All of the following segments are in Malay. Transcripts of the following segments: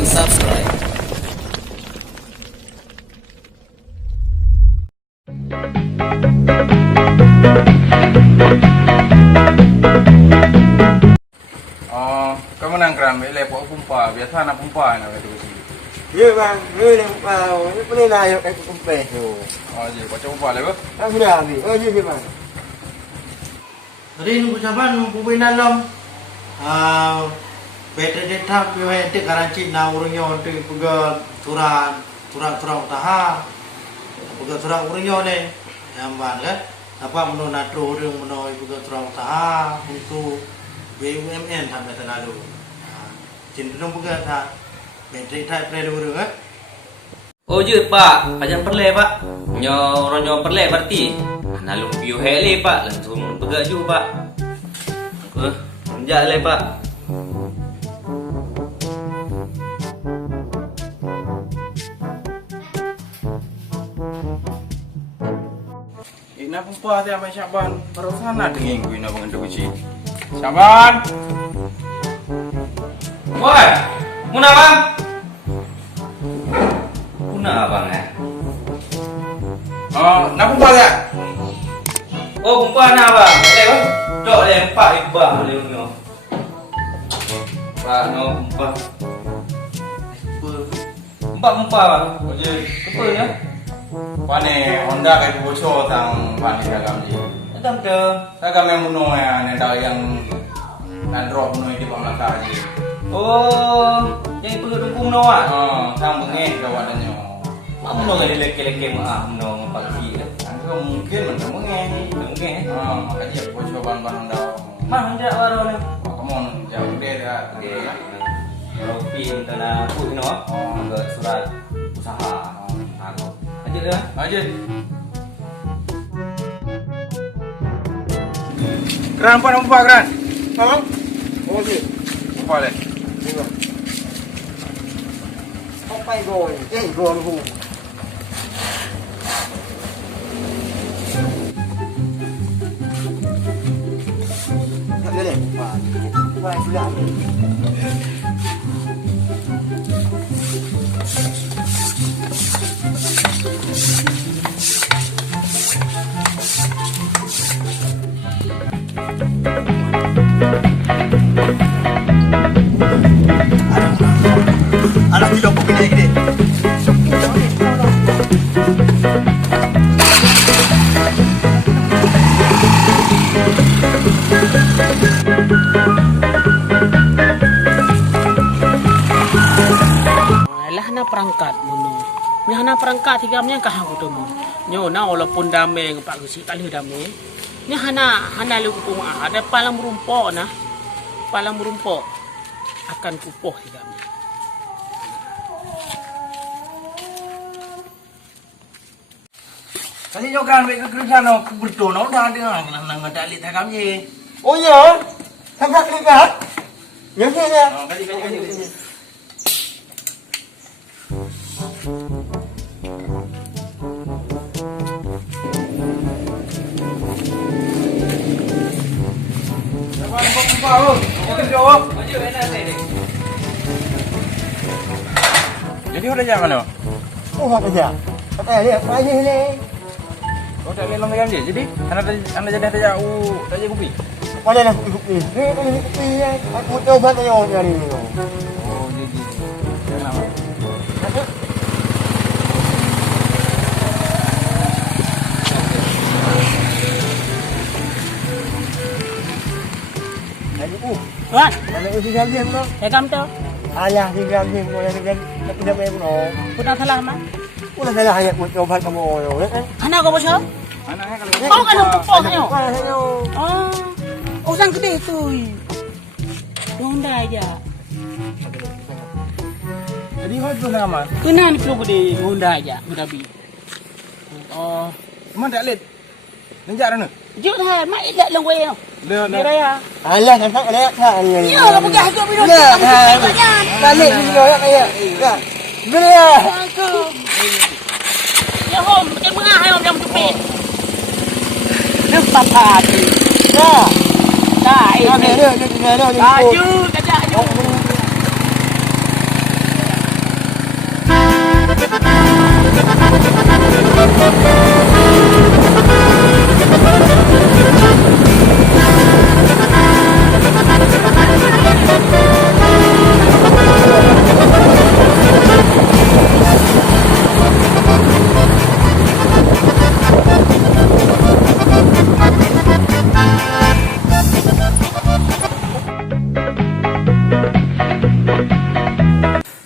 and subscribe. Kamu nangkram, lepo pumpa, biasa anak pumpa nak itu sih. Ya bang, ni pau, ni boleh nak ayok aku kumpul tu. Oh, je, baca pumpa lepo. Aku dah habis. Oh, ya bang. Tadi nunggu saban nunggu dalam. Better detap yo ente karanci na urunyo ente puga turang utaha. Puga turang urunyo ne. Yamban kan. Apa meno natro urung meno puga turang utaha untuk BUMN sampai terlalu. Cenderung puga ta. Better type play urung kan. Oh je pak, ajak perle pak. Ronyo perle berarti. Nalung piu hele pak, langsung bergaju pak. Menjak le pak. Ina pumpa dia sama Syaban, baru sana denging ku ina bangun duci. Syaban. Woi, muna bang. Muna bang Oh, nak pumpa dia. Oh, kumpulan apa? Bang. Dok le empat ibah le nyo. Pak no kumpulan. Empat bang. Oje, apa ya? Pane Honda kayak bocor tang pane sagam je. Adam ke? Sagam yang muno ya, nenda yang nandro muno di bawah langkah je. Oh, yang perlu dukung no ah. Oh, tang bengeh kawanannya. Mak no gak leke-leke mah no ngapagi kan. Angko mungkin macam bengeh. Mungkin. Oh, makanya bocor ban Honda. Mah hendak waro ni. Oh, come on, jauh deh dah. Ropi tana ku no. Oh, ke surat usaha. Aku. Aja dah. Aja. Keran apa keran? Hah? Oh, okey. Apa le? Ni bang. Sampai gol. Gol hu. Tak boleh. Wah, sudah. Anak hidup aku naik deh. Lah na perangkat mono. Ni hana perangkat tigamnya kah aku temu. Nyo na walaupun damai dengan Pak Gusi tak leh damai. Ni hana lu kupung ada palang merumpok nah. Palang merumpok akan kupoh tigamnya. Tadi jokan baik kerusan no berdono dah dengan nang ngadali takam ye. Oh ya. Sangat dekat. Ya ya. Oh, kali. Pumpa oh. Kita jawab. Aja enak ni. Jadi udah jangan mana? Oh, apa saja? Apa dia? Apa ni? Oh, tak lelang lagi je. Jadi, anda jadi ada jauh, tak jadi kopi. Pada nak kopi. Ni kopi ya. Aku coba tanya orang hari ni. Oh, jadi. Jangan apa. Tuan, Anak usi jam tu. tegam tu. Alah, si jam ni boleh nak tidak main no. Puna salah mah. Ulah salah ayat buat coba kamu yo. Hana kau bosok? Anaknya kalau Oh kan kupoh nyo. Ayo. Oh, usang gede tu. Honda aja. jadi hojo sama. Kena ni perlu gede Honda aja, Mudabi. Oh, mana tak led? Nenjak mana? Jut dah, mak ilak long way. Dah, Dia raya. Alah, tak ada kan. Ya, kamu dah aku biru. Ya, balik ni lo ya kaya. Ya. Bila. Aku. Ya hom, macam mengah ayam jam tupik. Nampak hati. Ya. Tak, Ada. Aju, tak ada aju.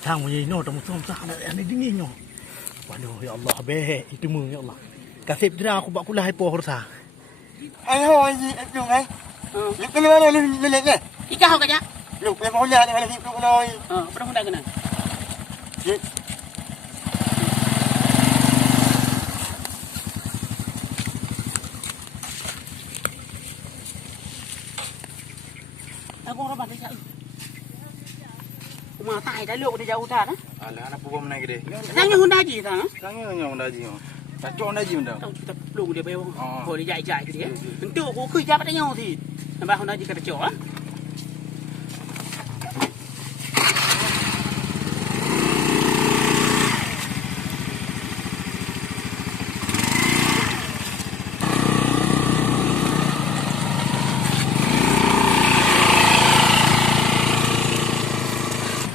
Thang punya ini temu somsak nak ani dinginnya. Waduh ya Allah be itu mu ya Allah. Kasih dira aku bak kulah ipo horsa. Ayo aji itu kan. Lu keluar lu lelek. Ika hok aja. Lu pe mo nya dengan hidup noi. Pernah hendak kena. Aku orang bandai saya. Rumah tak ada lu dia jauh tak? Alah anak pun naik gede. Nanya Honda je tak? Sangat nyong dah ji. Kacau dah ji benda. Tahu kita peluk dia bayar. Oh dia jai dia. Untuk aku kerja pada nyawa si. Nampak Honda je kata cok ah.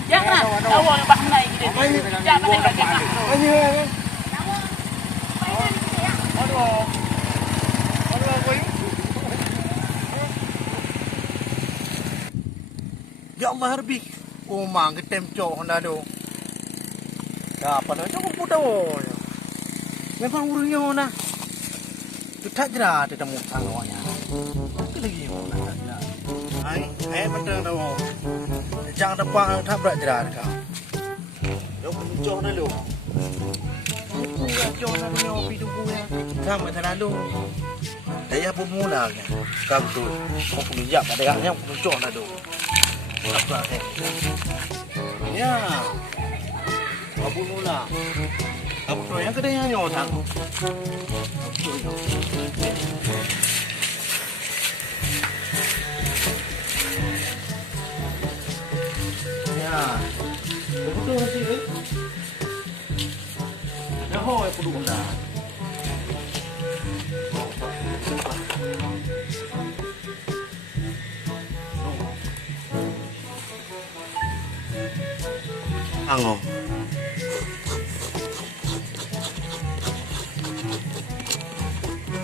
Jangan, awak yang bah naik dia. Jangan nak jangan. Ayo. Aduh. Aduh boy. Ya Allah harbi. Oh mang ketem cok Honda do. Dah apa nak cok pudah. Memang urungnya Honda. Tu tak jera ada temu awaknya. Apa lagi Honda tak jera. Hai betul dah. Jangan depan tak berat jera kau. Yo cok dah lu. Cok dah lu pi tu ya. Sama terlalu. Daya pun mula kan. Kau tu. Kau perlu jap pada yang cok dah tu. Apa eh? Ya. Apa mula? Apa tu yang kedai yang nyotang? Ya. Betul sih. Dah hoi perlu dah. Ango.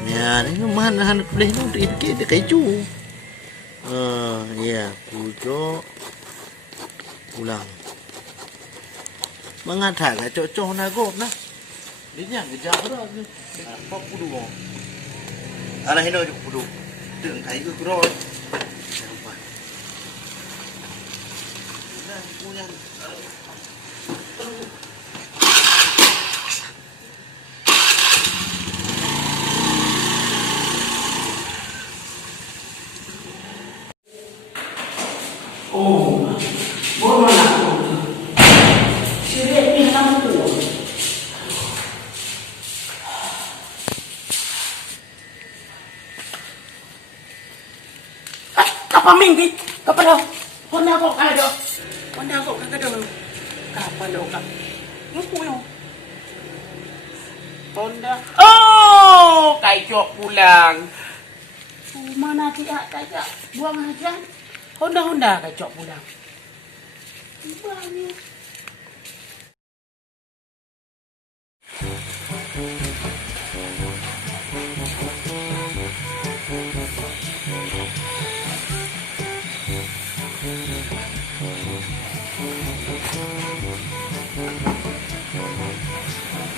Ya, ini mana han boleh ni dia keju. Ya, pujuk pulang. Mengata ka cocok na gop na. Dia yang kerja dah ni. Apa pudu mo? Ana hino pudu. Deng kai ku ro. Nah, punya Oh, boleh nak. Sirik ni sama tu. Kapan minggu? Kapan dah? Honda kok ada? Honda kok ada? Kapan dah kak? Lupa yo. Honda. Oh, kaicok pulang. Mana tidak kaicok? Buang aja. Honda kacok pulang. Buangnya.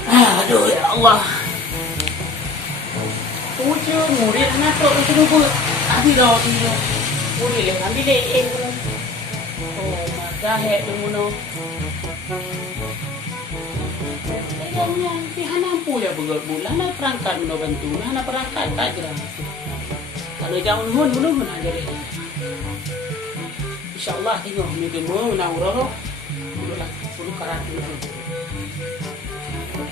Aduh ya Allah. Tujuh murid anak tu itu pun tadi dah tu. Murid le ambil le oh maka he dumuno. Kayaknya si Hana pun ya bulan na perangkat meno bantu. Hana perangkat tak kira. Kalau jauh nun aja deh. Insyaallah tengok ni demo na urang. Puluh karat dulu.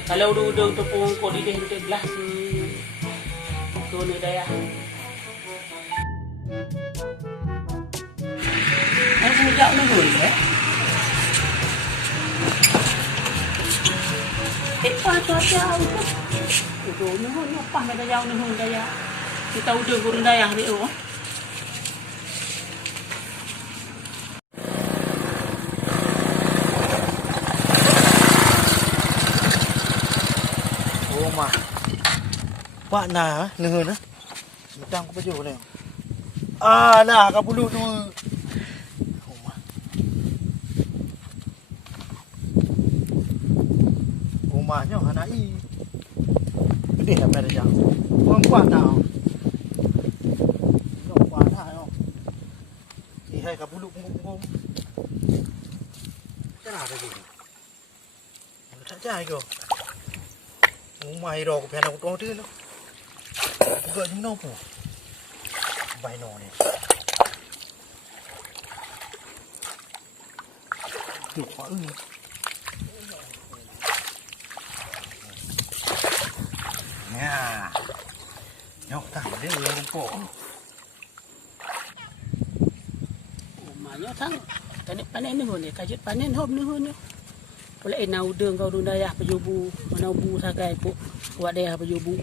Kalau udah tepung kok di deh belah tu ni daya. Aku sejak dulu ya. Cuaca itu nuhun apa daya nuhun daya. Kita udah gurun daya hari itu. Oh mah. Pak nah, nuhun nah. Sedang aku baju ni. Nah, kau bulu tu. Oh mah. Rumahnya anak i. Gede apa dah jauh. Orang kuat tau. Orang kuat tau. Hai kau bulu punggung. Kenapa ada ni? Tak jai kau. Rumah hero aku pian aku tahu dia tu. Juga ni apa? Baik no ni. Tuh, apa ni? Ya. Yok tak dia rumput. Rumahnya tang. Tanik panen nuhun ni, kajut panen hom nuhun ni. Boleh nau deng kau daya pejubu, nau bu sagai pu. Buat daya pejubu.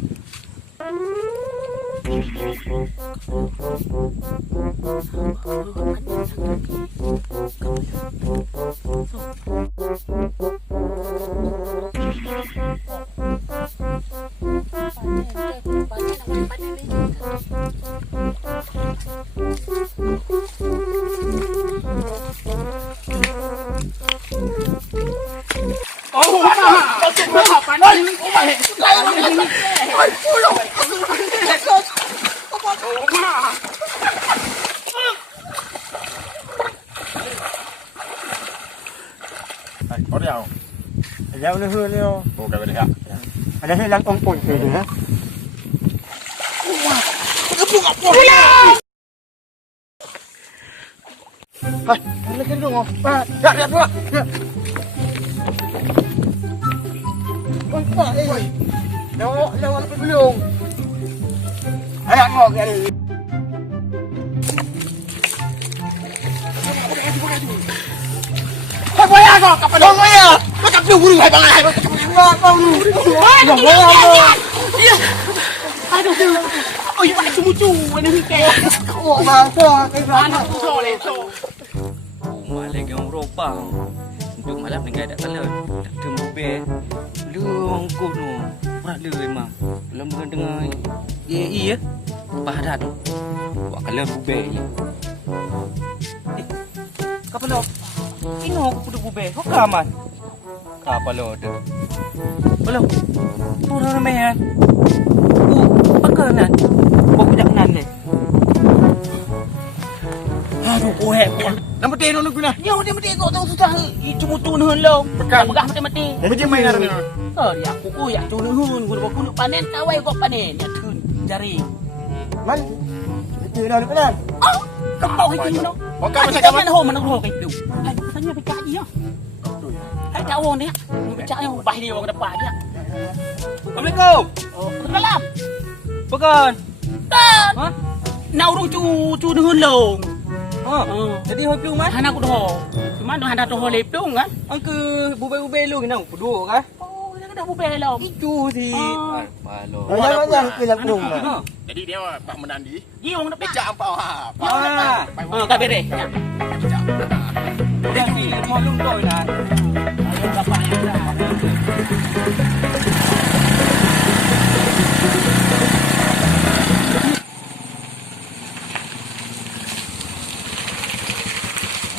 Có đeo. Leo nó hư leo. Cô cái này ạ. Ada hilang ompon ke dia. Hai, lagi dong. Ya, dua. Ya. Apa eh? Lewat belum. Ayo ngok ya. Apa ya kok? Kapan dong ya? Macam tu guru hai bang hai. Kau lu. Iya. Aduh. Oh, iya macam mucu. Ini ke. Oh, masa kai Anak tu soleh tu. Malah orang Eropah. Untuk malam dengan dak kala. Tak temu be. Lu angkut tu. Berat le memang. Dalam dengar ya. Padat. Buat kala bube ni. Kapalo. Ino aku kudu bube. Kau kaman. Kapalo de. Belum. Turun mehan. Pakanan. Bok jangan deh. Aduh, kuat. Nama dia nak guna. Nyawa dia mati kau tahu susah. Itu mutu nuhun lo. Megah mati. Macam main hari ni. Dia aku ku ya tu nuhun. Guru aku nak panen kawai kau panen. Ya tun jari. Man. Itu nak panen. Kau itu mana? Bukan macam kamu mana ho mana ho kai tu. Hai, tanya pergi aja ya. Hai kau orang dia. Baca yang ubah dia orang depan dia. Assalamualaikum. Salam. Bukan. Dan. Ha? Nau rung cu nuhun lo. Ha. Jadi hoi plung mah. Hana aku doh. Cuma doh hana doh lepung kan. Angke bube-bube lu kenau kedua kan? Oh, nak dah bubel lo. Itu si. Ah. Palo. Jangan kelak dong. Jadi dia Pak Menandi. Dia orang depan. Becak apa? Ah. Kau bere. Dia si mau lung doi nah. Ayo bapak ya.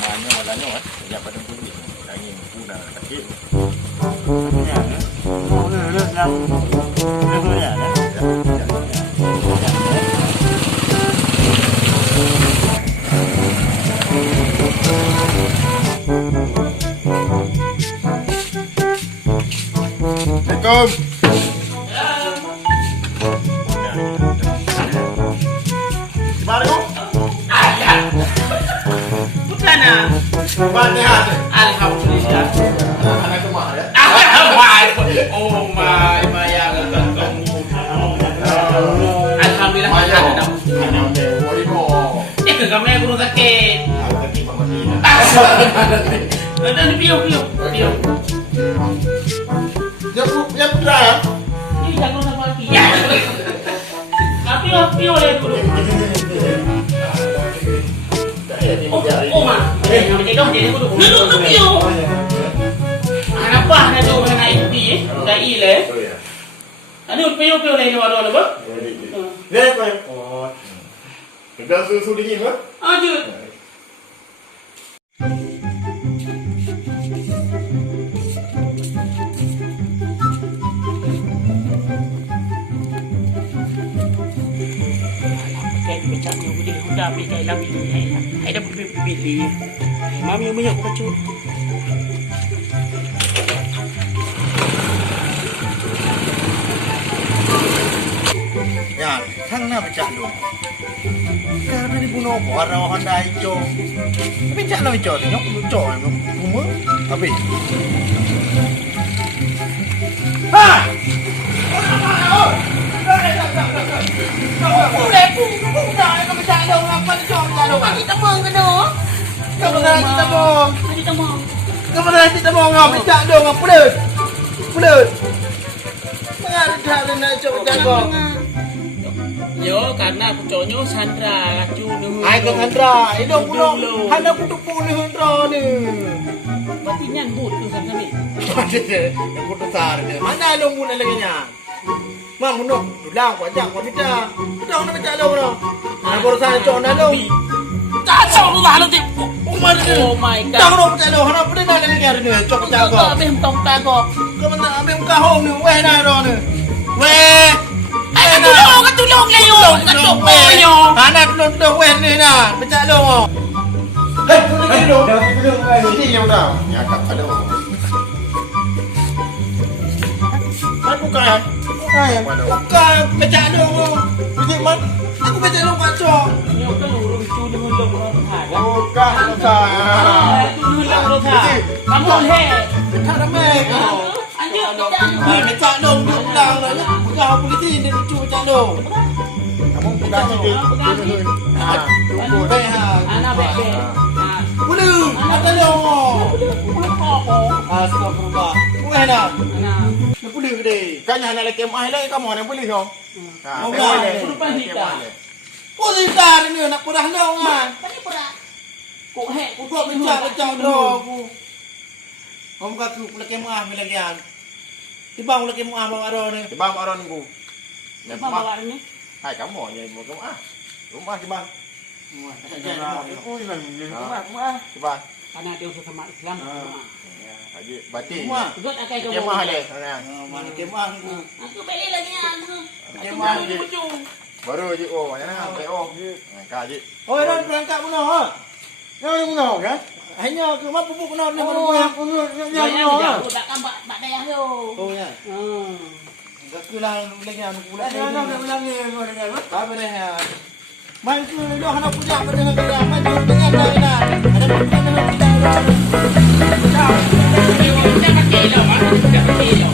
Hanya malahnya kan. Yang pada bunyi. Lagi punah kecil. Oh, ni yang. Assalamualaikum. Gimana kau? Bukan ah. Mana? Alhamdulillah. Anak kemar ya? Oh my bayang kamu. Alhamdulillah ada. Anak dia. Walibo. Kami guru sakit. Aku tadi Pak Medina. Ada piu. Yang putra ya? Ini jangan sama lagi. Api oleh dulu. Oh mah. Macam dong jadi dulu. Dulu tu pio. Apa nak tu nak itu enggak ile. Anu pio le ni wala ba? Dia apa? Oh. Kita susu dingin ba? Aje. Macam ni boleh sudah beli kai lagi. Ada beli. Mami yang banyak baca. Ya, sang na pecah dong. Karena dibunuh orang Honda hijau. Tapi cak na hijau, nyok lucu emang. Buma, apa? Ha! Boleh pun dah kau macam dong apa ni dong dong. Kita mong ke dong. Kau dah kita mong. Kita mau. Kau dah kita mong ngau macam dong apa dah. Pulut. Tengah dah nak coba jago. Yo karena puconyo Sandra racu nu. Ai kau Sandra, itu puno. Hana kutu puno Sandra ni. Berarti nyan but tu Sandra ni. Yang kutu sar ni. Mana dong puno lagi nya? Mang puno, dulang wajak kau kita. Kita nak macam dong no. Nak urusan cona dong. Tak tahu lah nanti. Oh my god. Jangan dong macam dong. Hana pun dah lagi ni ni. Coba jago. Kau ambil tong tago. Kau mana ambil muka hong ni. Weh nak dong ni. Weh. Katulong kayo. Katulong. Anak tulong weh ni na. Macam dong. Hei, tulong. Ini yang dah. Ya kat ada. Bukan. Bukan. Macam dong. Macam mana? Aku macam dong macam. Yo kan urung cu ni hulung orang hai. Bukan macam. Tu hulung orang hai. Kamu he. Tak ramai kau. Anjir kita. Hai macam dong pulang lah. Bukan polisi ni lucu macam dong. Kamu pegang ni. Tunggu deh ha. Anak bebe. Bulu, apa dong? Bulu koko. Astagfirullah. Weh dah. Anak. Nak bulu ke deh? Kan nak lagi kemah lagi kamu nak bulu kau. Oh enggak. Bulu panita. Polisi ni nak perah dong ah. Pani pura. Kok he, Kau macam dong aku. Kamu kata pula kemah lagi an. Tiba pula kemah bawa aro ni. Di bawah aron ku. apa bawa ni? Hai kamu ya mau kamu ah. Rumah di bawah. Oh, ini rumah. Di bawah. Karena dia usaha sama Islam. Haji bati. Rumah. Ikut akai ke Kemah le. Mana kemah ni? Aku beli lagi an. Kemah ni. Baru je oh mana nak oh. Ka je. Oh, dah berangkat pun ah. Yang mana kan? Hanya ke mana pupuk kena ni baru yang Jangan jauh tak kan bak dayah tu. Oh ya. Tak kulang lagi anu pula. Nak ulang ni mana? Apa ni ya? Mai tu dah nak puja pada kita. Mai tu dengan dah. Ada puja dengan kita. Jangan kecil lah, jangan kecil.